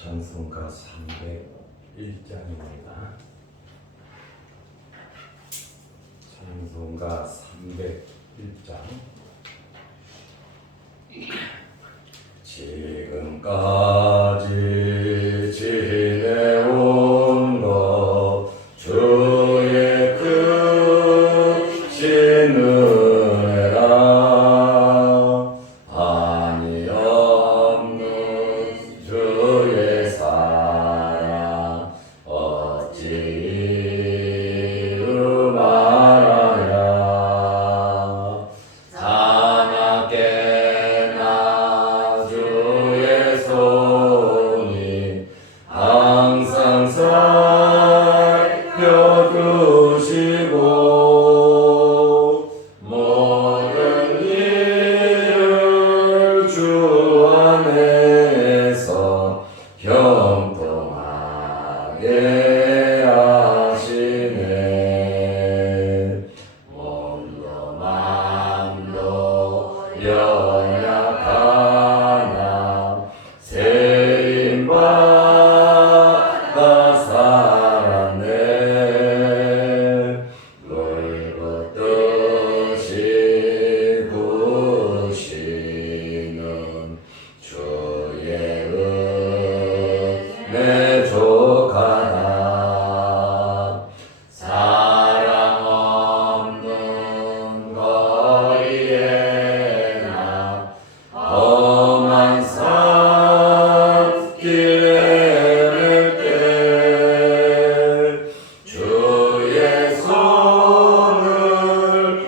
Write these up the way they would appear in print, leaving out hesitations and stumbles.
찬송가 301장입니다. 찬송가 301장. 지금까지 지내온 것 주의 크신 은혜라 한이 없는 주의 사랑 어찌 말하랴 사납게나 주의 손이 항상 살펴주시고 모든 일을 주 안에서 형통하게 하시네. 몸도 맘도 연약하나 세림받아 살았네. 물고 뜻이 구시는 주의 은혜 족하다. 사랑 없는 거리에나 험한 산길 헤맬 때 주의 손을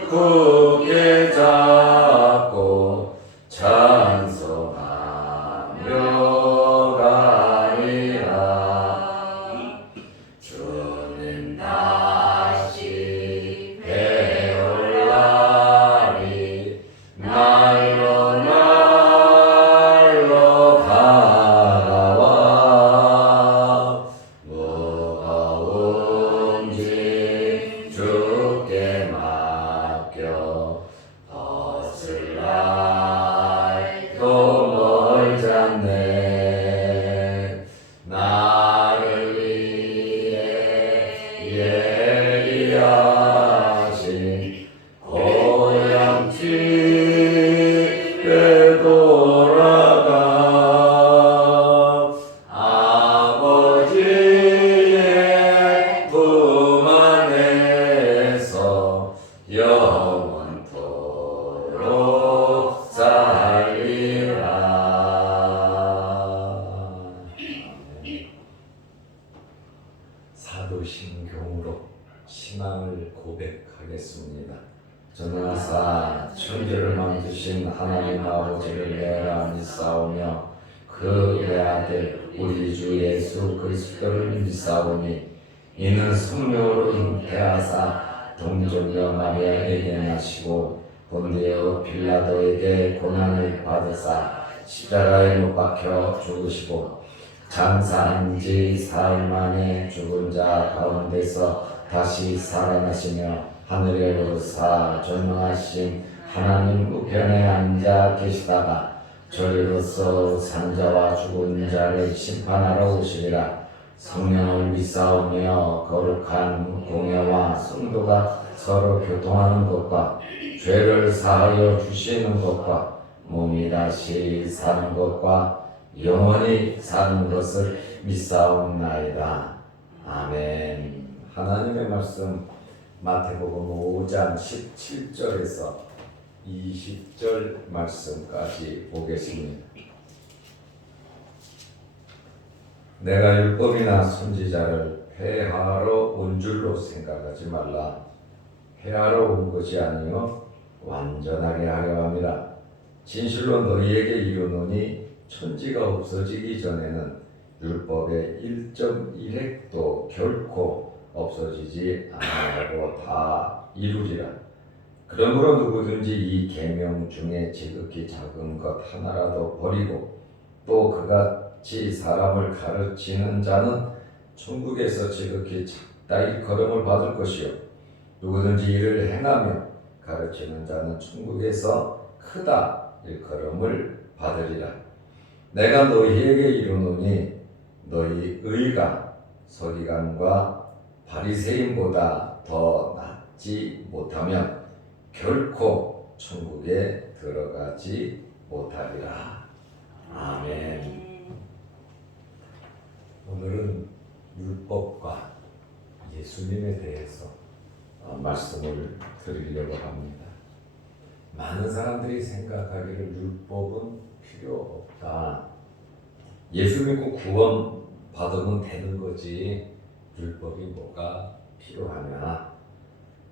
굳게 잡고 찬송하며 가리라. 주님 다시 배울 날이 날로 다가와 무거운 짐 주께 맡겨 벗을 날도 멀지 않네. 나를 위해 예비하신 고향 집에 돌아가 아버지의 품 안에서 영원토록 살리라. 사도신경으로 신앙을 고백하겠습니다. 전하사 천지를 만드신 하나님 아버지를 내가 믿사오며 그 외아들 우리 주 예수 그리스도를 믿사오니 이는 성령으로 잉태하사 동정녀 마리아에게 나시고 본디오 빌라도에게 고난을 받으사 십자가에 못 박혀 죽으시고 장사한 지 사흘 만에 죽은 자 가운데서 다시 살아나시며 하늘에 오르사 전능하신 하나님 우편에 앉아 계시다가 저리로서 산자와 죽은 자를 심판하러 오시리라. 성령을 믿사오며 거룩한 공예와 성도가 서로 교통하는 것과 죄를 사하여 주시는 것과 몸이 다시 사는 것과 영원히 사는 것을 믿사옵나이다. 아멘. 하나님의 말씀 마태복음 5장 17절에서 20절 말씀까지 보겠습니다. 내가 율법이나 선지자를 폐하러 온 줄로 생각하지 말라. 폐하러 온 것이 아니요 완전하게 하려 함이라. 진실로 너희에게 이르노니 천지가 없어지기 전에는 율법의 1.1획도 결코 없어지지 아니하고 다 이루리라. 그러므로 누구든지 이 계명 중에 지극히 작은 것 하나라도 버리고 또 그같이 사람을 가르치는 자는 천국에서 지극히 작다 일컬음을 받을 것이요 누구든지 이를 행하며 가르치는 자는 천국에서 크다 일컬음을 받으리라. 내가 너희에게 이르노니 너희 의가 서기관과 바리새인보다 더 낫지 못하면 결코 천국에 들어가지 못하리라. 아멘. 오늘은 율법과 예수님에 대해서 말씀을 드리려고 합니다. 많은 사람들이 생각하기를 율법은 필요 없다. 예수 믿고 구원 받으면 되는 거지 율법이 뭐가 필요하냐.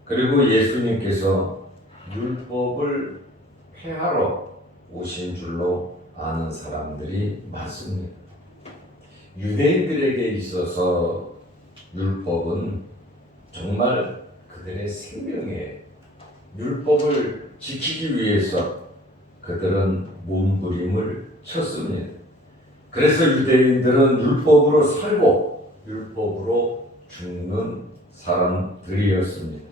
그리고 예수님께서 율법을 폐하러 오신 줄로 아는 사람들이 많습니다. 유대인들에게 있어서 율법은 정말 그들의 생명이에요. 율법을 지키기 위해서 그들은 몸부림을 쳤습니다. 그래서 유대인들은 율법으로 살고 율법으로 죽는 사람들이었습니다.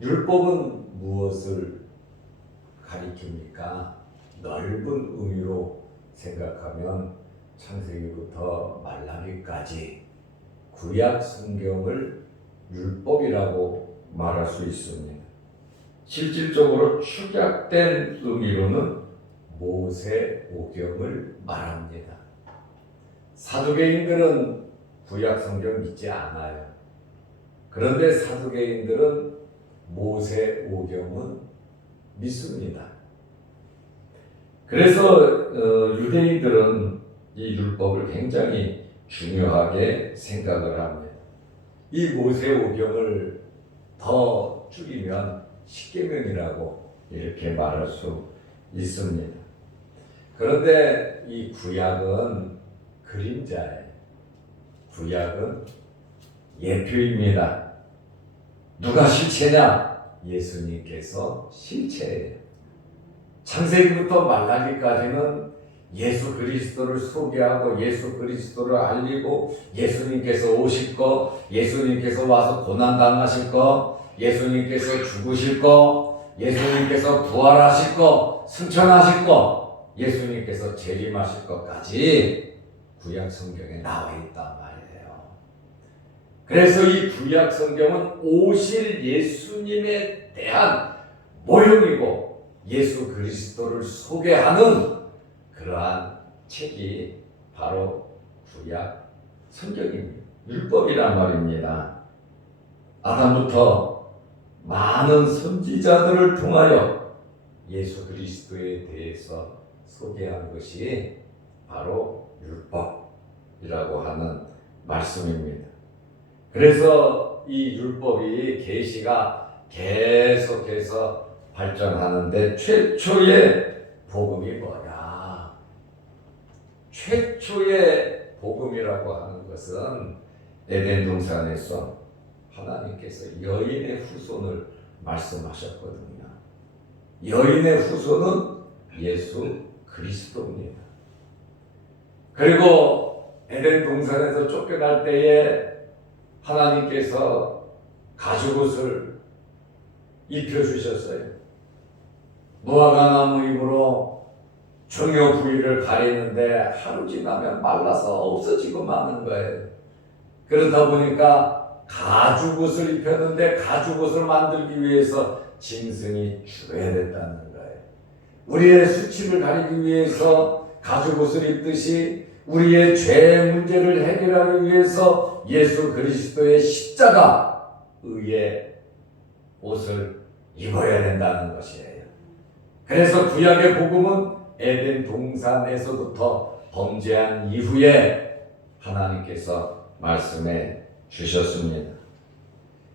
율법은 무엇을 가리킵니까? 넓은 의미로 생각하면 창세기부터 말라기까지 구약 성경을 율법이라고 말할 수 있습니다. 실질적으로 축약된 의미로는 모세오경을 말합니다. 사두개인들은 구약 성경 믿지 않아요. 그런데 사두개인들은 모세오경은 믿습니다. 그래서 유대인들은 이 율법을 굉장히 중요하게 생각을 합니다. 이 모세오경을 더 줄이면 십계명이라고 이렇게 말할 수 있습니다. 그런데 이 구약은 그림자예요. 구약은 예표입니다. 누가 실체냐? 예수님께서 실체예요. 창세기부터 말라기까지는 예수 그리스도를 소개하고 예수 그리스도를 알리고 예수님께서 오실 거, 예수님께서 와서 고난당하실 거, 예수님께서 죽으실 거, 예수님께서 부활하실 거, 승천하실 거, 예수님께서 재림하실 것까지 구약 성경에 나와 있단 말이에요. 그래서 이 구약 성경은 오실 예수님에 대한 모형이고 예수 그리스도를 소개하는 그러한 책이 바로 구약 성경입니다. 율법이란 말입니다. 아담부터 많은 선지자들을 통하여 예수 그리스도에 대해서 소개한 것이 바로 율법이라고 하는 말씀입니다. 그래서 이 율법이 계시가 계속해서 발전하는데 최초의 복음이 뭐냐? 최초의 복음이라고 하는 것은 에덴 동산에서 하나님께서 여인의 후손을 말씀하셨거든요. 여인의 후손은 예수 그리스도입니다. 그리고 에덴 동산에서 쫓겨날 때에 하나님께서 가죽옷을 입혀주셨어요. 무화과 나무 잎으로 중요 부위를 가리는데 하루 지나면 말라서 없어지고 마는 거예요. 그러다 보니까 가죽옷을 입혔는데 가죽옷을 만들기 위해서 짐승이 죽어야 됐다는 거예요. 우리의 수치를 가리기 위해서 가죽옷을 입듯이 우리의 죄 문제를 해결하기 위해서 예수 그리스도의 십자가 의의 옷을 입어야 된다는 것이에요. 그래서 구약의 복음은 에덴 동산에서부터 범죄한 이후에 하나님께서 말씀해 주셨습니다.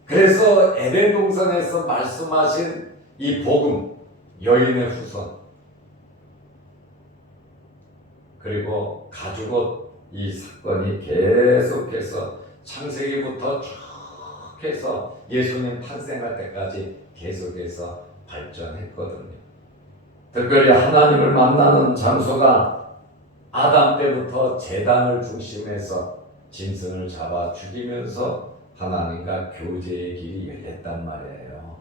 그래서 에덴 동산에서 말씀하신 이 복음, 여인의 후손, 그리고 가죽옷 이 사건이 계속해서 창세기부터 쭉 해서 예수님 탄생할 때까지 계속해서 발전했거든요. 특별히 하나님을 만나는 장소가 아담 때부터 제단을 중심해서 짐승을 잡아 죽이면서 하나님과 교제의 길이 열렸단 말이에요.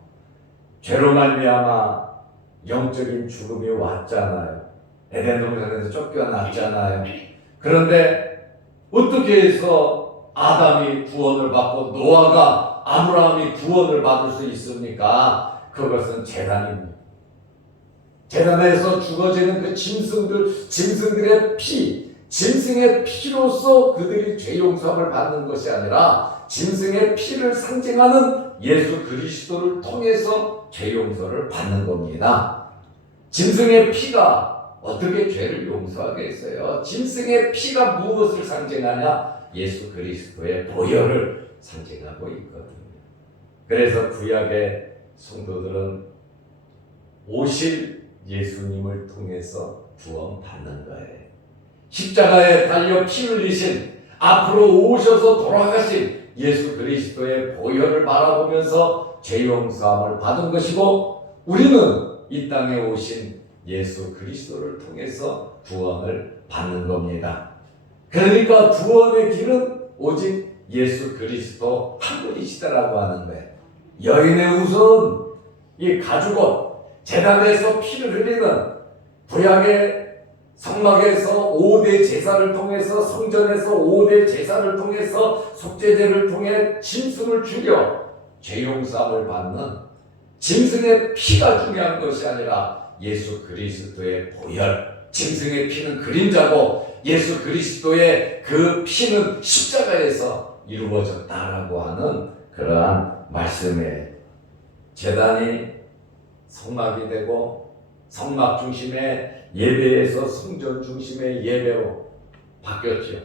죄로 말미암아 영적인 죽음이 왔잖아요. 에덴 동산에서 쫓겨났잖아요. 그런데 어떻게 해서 아담이 구원을 받고 노아가 아브라함이 구원을 받을 수 있습니까? 그것은 제단입니다. 제단에서 죽어지는 그 짐승들의 피, 짐승의 피로서 그들이 죄 용서함을 받는 것이 아니라 짐승의 피를 상징하는 예수 그리스도를 통해서 죄 용서를 받는 겁니다. 짐승의 피가 어떻게 죄를 용서하겠어요? 짐승의 피가 무엇을 상징하냐? 예수 그리스도의 보혈을 상징하고 있거든요. 그래서 구약의 성도들은 오실 예수님을 통해서 구원받는 거예요. 십자가에 달려 피 흘리신, 앞으로 오셔서 돌아가신 예수 그리스도의 보혈을 바라보면서 죄 용서함을 받은 것이고, 우리는 이 땅에 오신 예수 그리스도를 통해서 구원을 받는 겁니다. 그러니까 구원의 길은 오직 예수 그리스도 한 분이시다라고 하는 거예요. 여인의 우선 이 가죽옷, 제단에서 피를 흘리는 구약의 성막에서 5대 제사를 통해서, 성전에서 5대 제사를 통해서 속죄제를 통해 짐승을 죽여 죄 용서함을 받는 짐승의 피가 중요한 것이 아니라 예수 그리스도의 보혈, 짐승의 피는 그림자고 예수 그리스도의 그 피는 십자가에서 이루어졌다라고 하는 그러한 말씀에, 제단이 성막이 되고 성막 중심의 예배에서 성전 중심의 예배로 바뀌었죠.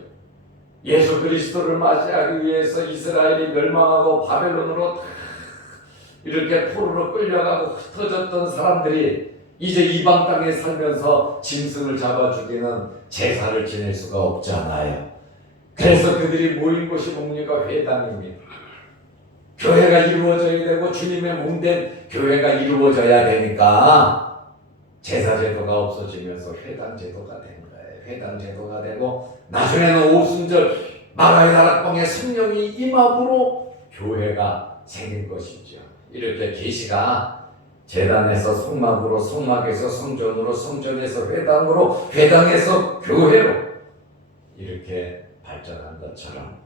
예수 그리스도를 맞이하기 위해서 이스라엘이 멸망하고 바벨론으로 이렇게 포로로 끌려가고 흩어졌던 사람들이 이제 이방 땅에 살면서 짐승을 잡아 죽이는 제사를 지낼 수가 없잖아요. 그래서 그들이 모인 곳이 뭡니까? 회당입니다. 교회가 이루어져야 되고 주님의 몸된 교회가 이루어져야 되니까 제사 제도가 없어지면서 회당 제도가 된 거예요. 회당 제도가 되고 나중에는 오순절 마가의 다락방에 성령이 임함으로 교회가 생긴 것이죠. 이렇게 계시가 제단에서 성막으로, 성막에서 성전으로, 성전에서 회당으로, 회당에서 교회로 이렇게 발전한 것처럼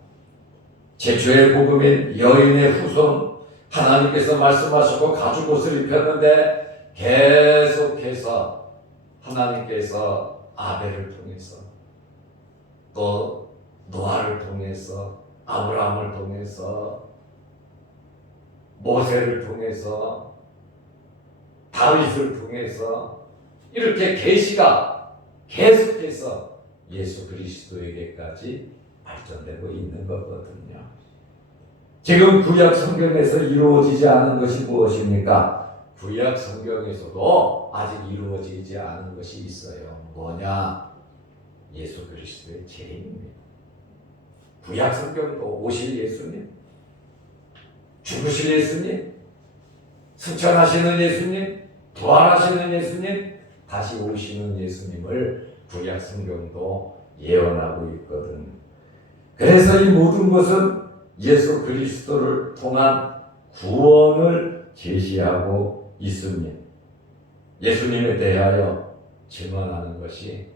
제주의 복음인 여인의 후손, 하나님께서 말씀하시고 가죽옷을 입혔는데 계속해서 하나님께서 아벨을 통해서 또 노아를 통해서 아브라함을 통해서 모세를 통해서 다윗을 통해서 이렇게 계시가 계속해서 예수 그리스도에게까지 발전되고 있는 거거든요. 지금 구약 성경에서 이루어지지 않은 것이 무엇입니까? 구약 성경에서도 아직 이루어지지 않은 것이 있어요. 뭐냐? 예수 그리스도의 재림입니다. 구약 성경도 오실 예수님, 죽으실 예수님, 승천하시는 예수님, 부활하시는 예수님, 다시 오시는 예수님을 구약 성경도 예언하고 있거든. 그래서 이 모든 것은 예수 그리스도를 통한 구원을 제시하고 있습니다. 예수님에 대하여 증언하는 것이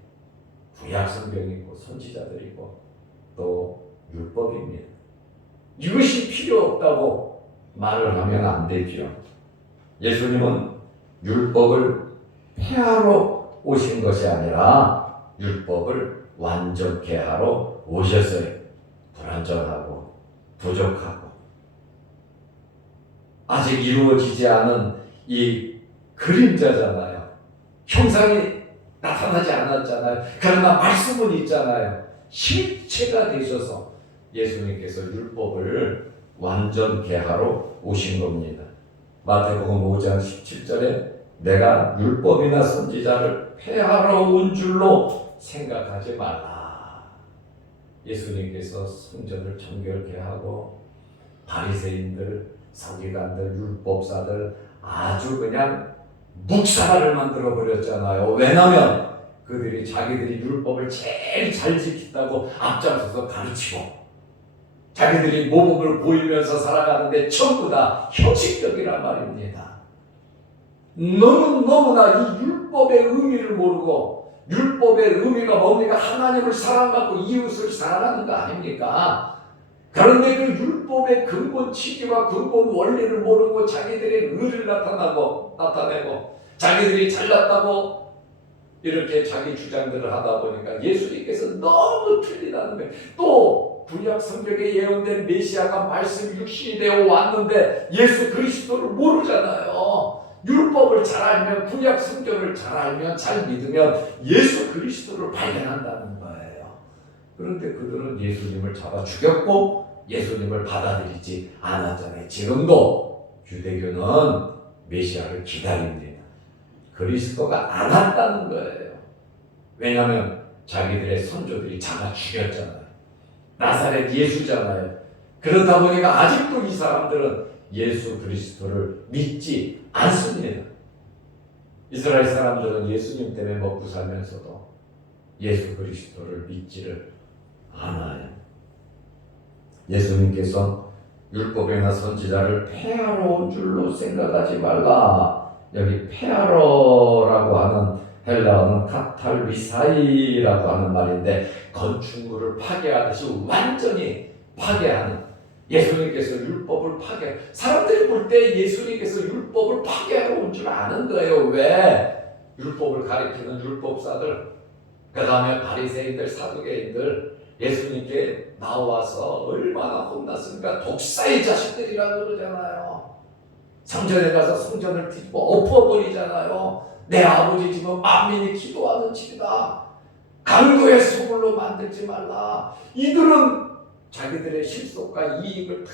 구약 성경이고 선지자들이고 또 율법입니다. 이것이 필요 없다고 말을 하면 안 되죠. 예수님은 율법을 폐하러 오신 것이 아니라 율법을 완전케 하러 오셨어요. 불완전하고 부족하고 아직 이루어지지 않은 이 그림자잖아요. 형상이 나타나지 않았잖아요. 그러나 말씀은 있잖아요. 실체가 되셔서 예수님께서 율법을 완전케 하러 오신 겁니다. 마태복음 5장 17절에 내가 율법이나 선지자를 폐하러 온 줄로 생각하지 말라. 예수님께서 성전을 정결케 하고 바리새인들, 서기관들, 율법사들 아주 그냥 묵사를 만들어 버렸잖아요. 왜냐하면 그들이 자기들이 율법을 제일 잘 지킨다고 앞장서서 가르치고 자기들이 모범을 보이면서 살아가는데 전부 다 형식적이란 말입니다. 너무나 이 율법의 의미를 모르고 율법의 의미가 뭡니까? 하나님을 사랑하고 이웃을 사랑하는 거 아닙니까? 그런데 그 율법의 근본 취지와 근본 원리를 모르고 자기들의 의를 나타내고 자기들이 잘났다고 이렇게 자기 주장들을 하다 보니까 예수님께서 너무 틀리다는 거예요. 또 구약 성경에 예언된 메시아가 말씀 육신이 되어 왔는데 예수 그리스도를 모르잖아요. 율법을 잘 알면, 구약 성경을 잘 알면, 잘 믿으면 예수 그리스도를 발견한다는 거예요. 그런데 그들은 예수님을 잡아 죽였고 예수님을 받아들이지 않았잖아요. 지금도 유대교는 메시아를 기다립니다. 그리스도가 안 왔다는 거예요. 왜냐하면 자기들의 선조들이 잡아 죽였잖아요. 나사렛 예수잖아요. 그렇다 보니까 아직도 이 사람들은 예수 그리스도를 믿지 않습니다. 이스라엘 사람들은 예수님 때문에 먹고 살면서도 예수 그리스도를 믿지를 않아요. 예수님께서 율법이나 선지자를 폐하러 온 줄로 생각하지 말라. 여기 폐하러라고 하는 헬라어는 카탈리사이라고 하는 말인데 건축물을 파괴하듯이 완전히 파괴하는, 예수님께서 율법을 파괴, 사람들이 볼 때 예수님께서 율법을 파괴하러 온 줄 아는 거예요. 왜? 율법을 가리키는 율법사들, 그 다음에 바리새인들, 사두개인들 예수님께 나와서 얼마나 혼났습니까? 독사의 자식들이라고 그러잖아요. 성전에 가서 성전을 뒤집어 엎어버리잖아요. 내 아버지 집은 만민이 기도하는 집이다. 강도의 소굴로 만들지 말라. 이들은 자기들의 실속과 이익을 다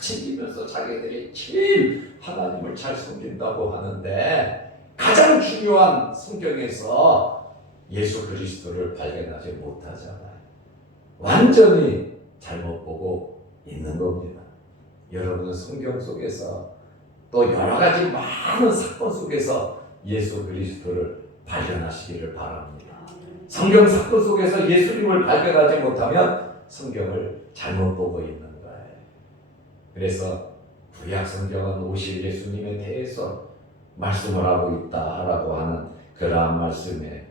챙기면서 자기들이 제일 하나님을 잘 섬긴다고 하는데 가장 중요한 성경에서 예수 그리스도를 발견하지 못하잖아요. 완전히 잘못 보고 있는 겁니다. 여러분은 성경 속에서 또 여러 가지 많은 사건 속에서 예수 그리스도를 발견하시기를 바랍니다. 성경 사건 속에서 예수님을 발견하지 못하면 성경을 잘못 보고 있는 거예요. 그래서 구약 성경은 오실 예수님에 대해서 말씀을 하고 있다라고 하는 그러한 말씀에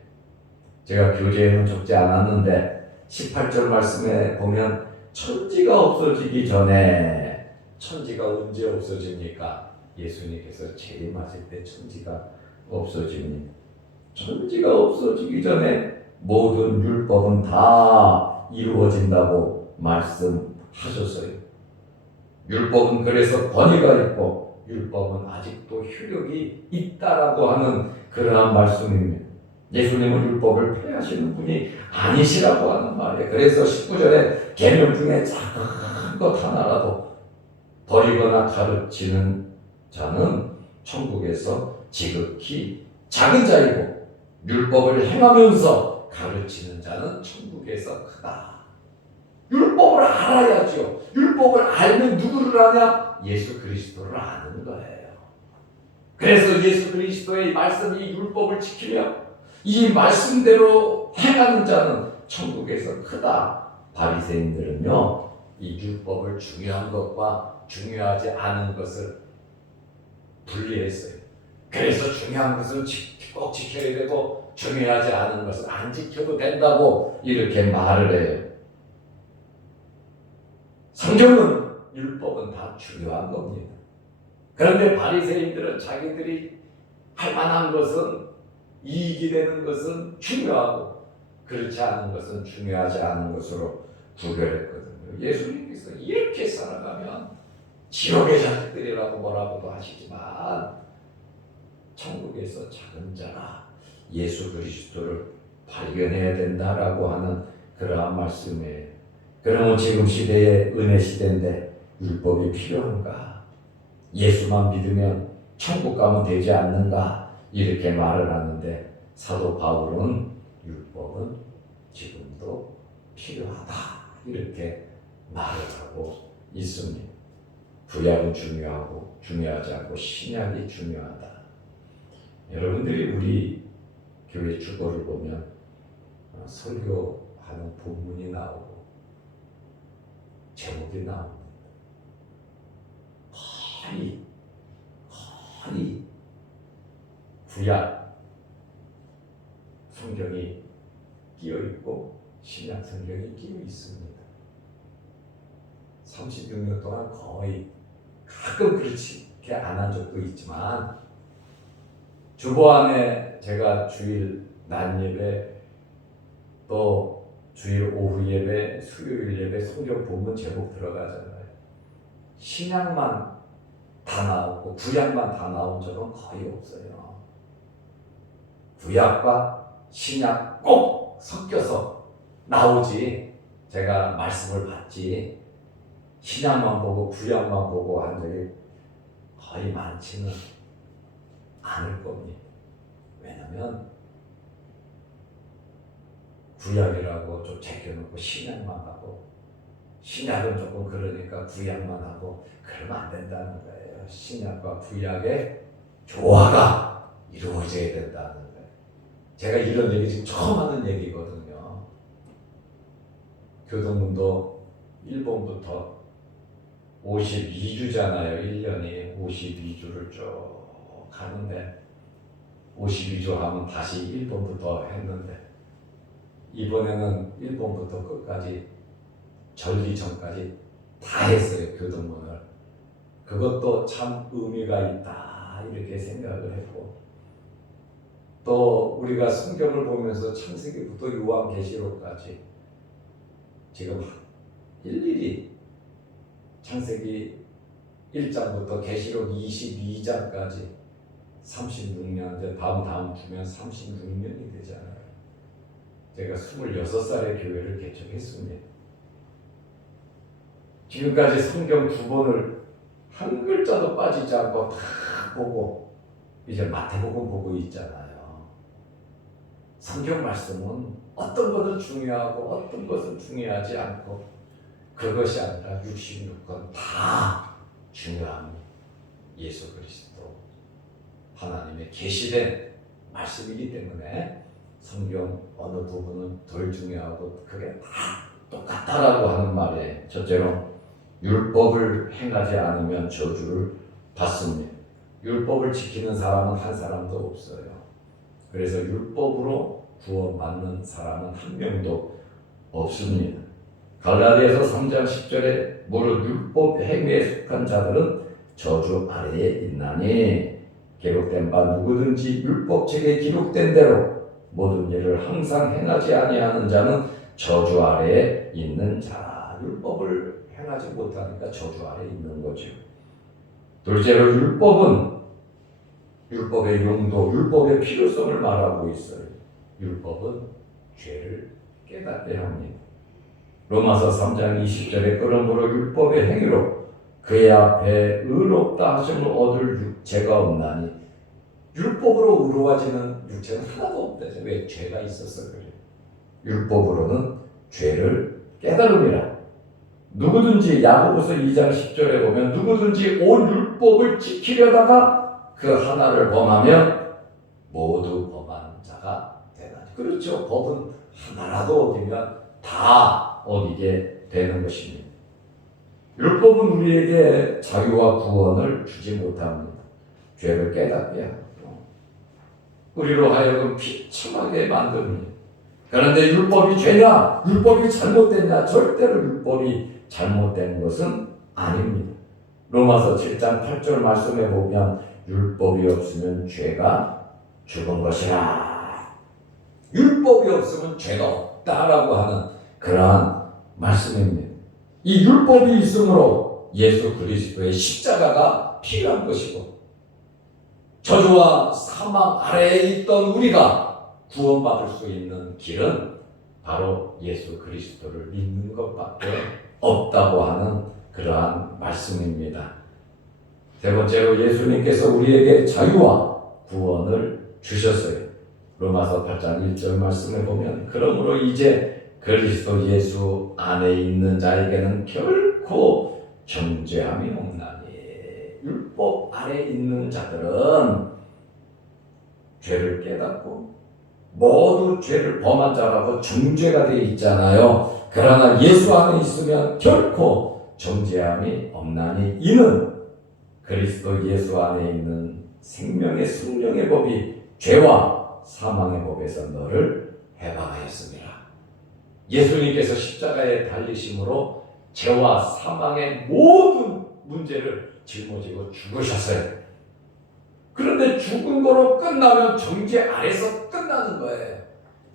제가 교재에는 적지 않았는데 18절 말씀에 보면 천지가 없어지기 전에, 천지가 언제 없어집니까? 예수님께서 재림하실 때 천지가 없어집니다. 천지가 없어지기 전에 모든 율법은 다 이루어진다고 말씀하셨어요. 율법은 그래서 권위가 있고 율법은 아직도 효력이 있다라고 하는 그러한 말씀입니다. 예수님은 율법을 폐하시는 분이 아니시라고 하는 말이에요. 그래서 19절에 계명 중에 작은 것 하나라도 버리거나 가르치는 자는 천국에서 지극히 작은 자이고 율법을 행하면서 가르치는 자는 천국에서 크다. 율법을 알아야죠. 율법을 알면 누구를 아냐? 예수 그리스도를 아는 거예요. 그래서 예수 그리스도의 말씀이 율법을 지키며 이 말씀대로 행하는 자는 천국에서 크다. 바리새인들은요, 이 율법을 중요한 것과 중요하지 않은 것을 분리했어요. 그래서 중요한 것은 꼭 지켜야 되고 중요하지 않은 것은 안 지켜도 된다고 이렇게 말을 해요. 성경은 율법은 다 중요한 겁니다. 그런데 바리새인들은 자기들이 할 만한 것은, 이익이 되는 것은 중요하고 그렇지 않은 것은 중요하지 않은 것으로 구별했거든요. 예수님께서 이렇게 살아가면 지옥의 자식들이라고 뭐라고도 하시지만 천국에서 작은 자라 예수 그리스도를 발견해야 된다라고 하는 그러한 말씀이에요. 그러면 지금 시대에 은혜 시대인데 율법이 필요한가? 예수만 믿으면 천국 가면 되지 않는가? 이렇게 말을 하는데 사도 바울은 율법은 지금도 필요하다 이렇게 말을 하고 있습니다. 구약은 중요하고 중요하지 않고 신약이 중요하다. 여러분들이 우리 교회 주보를 보면 설교하는 본문이 나오고 제목이 나옵니다. 거의 구약 성경이 끼어 있고 신약 성경이 끼어 있습니다. 36년 동안 거의 가끔 그렇게 안 한 적도 있지만 주보안에 제가 주일 낮 예배 또 주일 오후 예배, 수요일 예배 성경 본문 제목 들어가잖아요. 신약만 다 나오고 구약만 다 나온 적은 거의 없어요. 구약과 신약 꼭 섞여서 나오지 제가 말씀을 받지 신약만 보고 구약만 보고 한 적이 거의 많지는 않을 겁니다. 왜냐하면 구약이라고 좀 제껴놓고 신약만 하고 신약은 조금 그러니까 구약만 하고 그러면 안 된다는 거예요. 신약과 구약의 조화가 이루어져야 된다는 거예요. 제가 이런 얘기 지금 처음 하는 얘기거든요. 교동문도 1번부터 52주잖아요. 1년이 52주를 쭉 하는데 52주 하면 다시 1번부터 했는데 이번에는 1번부터 끝까지 절기 전까지 다 했어요. 교동문을. 그것도 참 의미가 있다 이렇게 생각을 했고 또 우리가 성경을 보면서 창세기부터 요한계시록까지 지금 일일이 창세기 1장부터 계시록 22장까지 36년, 이제 다음 주면 36년이 되잖아요. 제가 26살에 교회를 개척했습니다. 지금까지 성경 2번을 한 글자도 빠지지 않고 다 보고 이제 마태복음 보고 있잖아요. 성경 말씀은 어떤 것은 중요하고 어떤 것은 중요하지 않고 그것이 아니라 66권 다 중요합니다. 예수 그리스도 하나님의 계시된 말씀이기 때문에 성경 어느 부분은 덜 중요하고 그게 다 똑같다라고 하는 말에 첫째로 율법을 행하지 않으면 저주를 받습니다. 율법을 지키는 사람은 한 사람도 없어요. 그래서 율법으로 구원받는 사람은 한 명도 없습니다. 갈라디아서 3장 10절에 무릇 율법 행위에 속한 자들은 저주 아래에 있나니 기록된 바 누구든지 율법책에 기록된 대로 모든 일을 항상 행하지 아니하는 자는 저주 아래에 있는 자라. 율법을 행하지 못하니까 저주 아래에 있는 거죠. 둘째로 율법의 용도, 율법의 필요성을 말하고 있어요. 율법은 죄를 깨닫게 합니다. 로마서 3장 20절에 그러므로 율법의 행위로 그의 앞에 의롭다 하심을 얻을 육체가 없나니 율법으로 의로워지는 육체는 하나도 없대요. 왜? 죄가 있어서 그래요. 율법으로는 죄를 깨달음이라. 누구든지 야고보서 2장 10절에 보면 누구든지 온 율법을 지키려다가 그 하나를 범하면 모두 범한 자가 되나니. 그렇죠. 법은 하나라도 어기면 다 어기게 되는 것입니다. 율법은 우리에게 자유와 구원을 주지 못합니다. 죄를 깨닫게 하고 우리로 하여금 비참하게 만듭니다. 그런데 율법이 죄냐? 율법이 잘못됐냐? 절대로 율법이 잘못된 것은 아닙니다. 로마서 7장 8절 말씀에 보면 율법이 없으면 죄가 죽은 것이라. 율법이 없으면 죄가 없다라고 하는 그러한 말씀입니다. 이 율법이 있으므로 예수 그리스도의 십자가가 필요한 것이고 저주와 사망 아래에 있던 우리가 구원받을 수 있는 길은 바로 예수 그리스도를 믿는 것밖에 없다고 하는 그러한 말씀입니다. 세 번째로 예수님께서 우리에게 자유와 구원을 주셨어요. 로마서 8장 1절 말씀에 보면 그러므로 이제 그리스도 예수 안에 있는 자에게는 결코 정죄함이 없나니. 율법 아래 있는 자들은 죄를 깨닫고 모두 죄를 범한 자라고 정죄가 되어 있잖아요. 그러나 예수 안에 있으면 결코 정죄함이 없나니 이는 그리스도 예수 안에 있는 생명의 성령의 법이 죄와 사망의 법에서 너를 해방하였습니다. 예수님께서 십자가에 달리심으로 죄와 사망의 모든 문제를 짊어지고 죽으셨어요. 그런데 죽은 거로 끝나면 정죄 아래서 끝나는 거예요.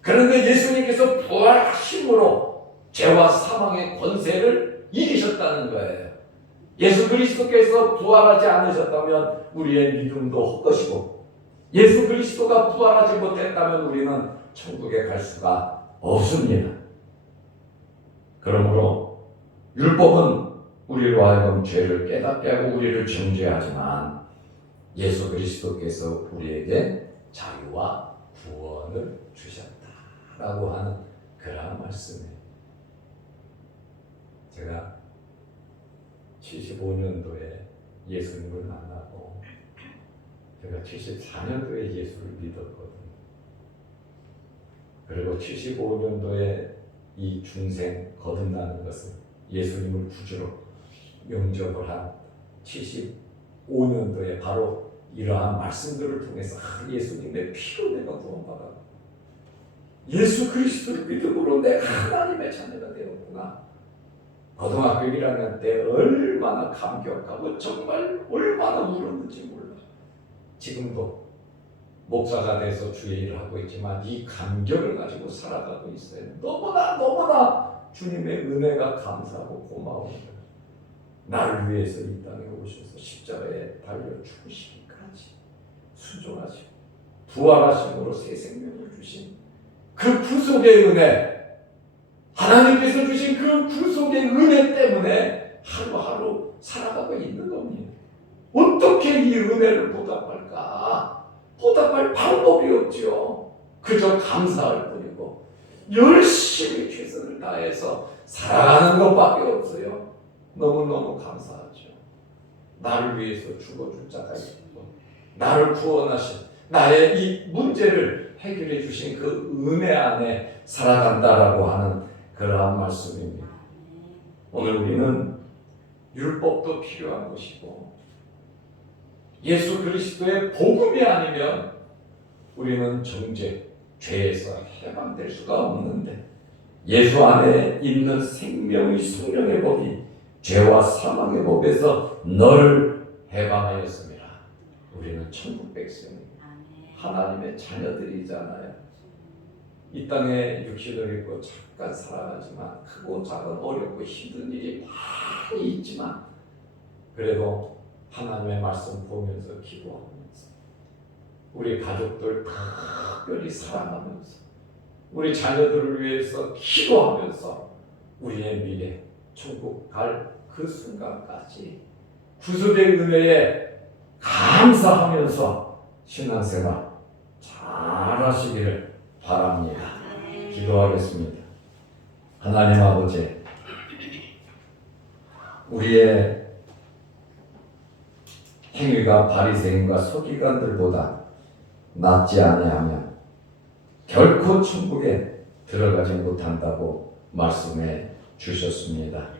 그런데 예수님께서 부활하심으로 죄와 사망의 권세를 이기셨다는 거예요. 예수 그리스도께서 부활하지 않으셨다면 우리의 믿음도 헛것이고, 예수 그리스도가 부활하지 못했다면 우리는 천국에 갈 수가 없습니다. 그러므로 율법은 우리로 하여금 죄를 깨닫게 하고 우리를 정죄하지만 예수 그리스도께서 우리에게 자유와 구원을 주셨다라고 하는 그러한 말씀이에요. 제가 75년도에 예수님을 만나고 제가 74년도에 예수를 믿었거든요. 그리고 75년도에 이 중생 거듭나는 것은 예수님을 구주로 영접을 한 75년도에 바로 이러한 말씀들을 통해서 예수님의 피로 내가 구원받았고 예수 그리스도를 믿음으로 내가 하나님의 자녀가 되었구나. 고등학교 1학년 때 얼마나 감격하고 정말 얼마나 울었는지 몰라. 지금도 목사가 돼서 주의 일을 하고 있지만 이 감격을 가지고 살아가고 있어요. 너무나 주님의 은혜가 감사하고 고마운 거예요. 나를 위해서 이 땅에 오셔서 십자가에 달려 죽으시기까지 순종하시고 부활하심으로 새 생명을 주신 그 구속의 은혜, 하나님께서 주신 그 구속의 은혜 때문에 하루하루 살아가고 있는 겁니다. 어떻게 이 은혜를 보답할까? 보답할 방법이 없죠. 그저 감사할 뿐이고 열심히 최선을 다해서 살아가는 것밖에 없어요. 너무너무 감사하죠. 나를 위해서 죽어줄 자가 있고 나를 구원하신 나의 이 문제를 해결해 주신 그 은혜 안에 살아간다라고 하는 그러한 말씀입니다. 오늘 우리는 율법도 필요한 것이고 예수 그리스도의 복음이 아니면 우리는 정죄, 죄에서 해방될 수가 없는데 예수 안에 있는 생명의 성령의 법이 죄와 사망의 법에서 너를 해방하였습니다. 우리는 천국 백성입니다. 하나님의 자녀들이잖아요. 이 땅에 육신을 입고 잠깐 살아가지만 크고 작은 어렵고 힘든 일이 많이 있지만 그래도 하나님의 말씀 보면서 기도하면서 우리 가족들 특별히 사랑하면서 우리 자녀들을 위해서 기도하면서 우리의 미래 천국 갈 그 순간까지 구속의 은혜에 감사하면서 신앙생활 잘 하시기를 바랍니다. 기도하겠습니다. 하나님 아버지, 우리의 행위가 바리새인과 서기관들보다 낫지 아니하면 결코 천국에 들어가지 못한다고 말씀해 주셨습니다.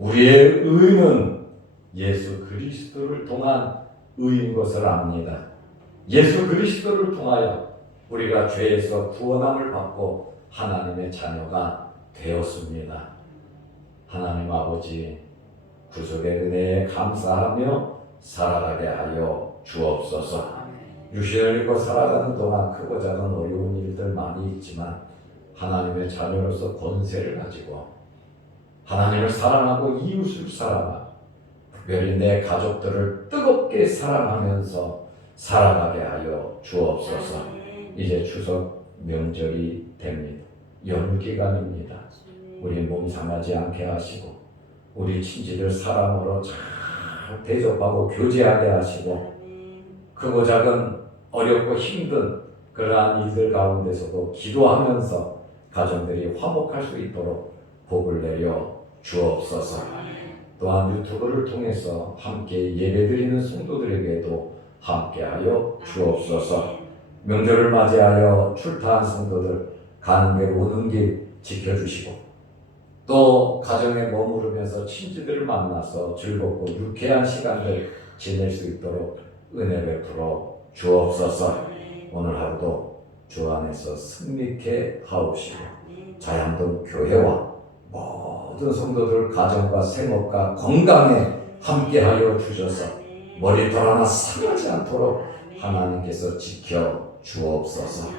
우리의 의는 예수 그리스도를 통한 의인 것을 압니다. 예수 그리스도를 통하여 우리가 죄에서 구원함을 받고 하나님의 자녀가 되었습니다. 하나님 아버지, 구속의 은혜에 감사하며 살아가게 하여 주옵소서. 육신을 입고 살아가는 동안 크고 작은 어려운 일들 많이 있지만 하나님의 자녀로서 권세를 가지고 하나님을 사랑하고 이웃을 사랑하고 특별히 내 가족들을 뜨겁게 사랑하면서 살아가게 하여 주옵소서. 이제 추석 명절이 됩니다. 연기간입니다. 우리 몸 상하지 않게 하시고 우리 친지들 사랑으로 잘 대접하고 교제하게 하시고 크고 작은 어렵고 힘든 그러한 일들 가운데서도 기도하면서 가정들이 화목할 수 있도록 복을 내려 주옵소서. 또한 유튜브를 통해서 함께 예배드리는 성도들에게도 함께하여 주옵소서. 명절을 맞이하여 출타한 성도들 가는 길 오는 길 지켜주시고 또 가정에 머무르면서 친지들을 만나서 즐겁고 유쾌한 시간을 지낼 수 있도록 은혜 베풀어 주옵소서. 오늘 하루도 주 안에서 승리케 하옵시고 자양동 교회와 모든 성도들 가정과 생업과 건강에 함께하여 주셔서 머리털 하나 상하지 않도록 하나님께서 지켜 주옵소서.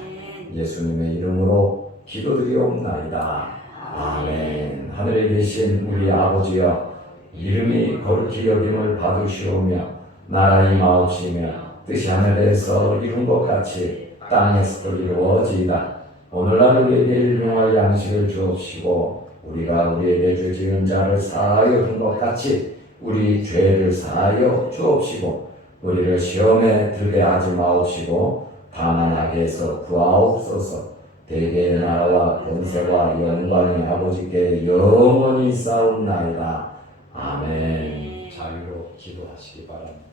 예수님의 이름으로 기도드리옵나이다. 아멘. 하늘에 계신 우리 아버지여, 이름이 거룩히 여김을 받으시오며 나라의 마옵시며 뜻이 하늘에서 이룬 것 같이 땅에서도 이루어지이다. 오늘날 우리에게 일용할 양식을 주옵시고 우리가 우리에게 죄 지은 자를 사하여 준 것 같이 우리 죄를 사하여 주옵시고 우리를 시험에 들게 하지 마옵시고 다만 악에서 구하옵소서. 대개의 나라와 권세와 영광이 아버지께 영원히 싸움나이다. 아멘. 자유로 기도하시기 바랍니다.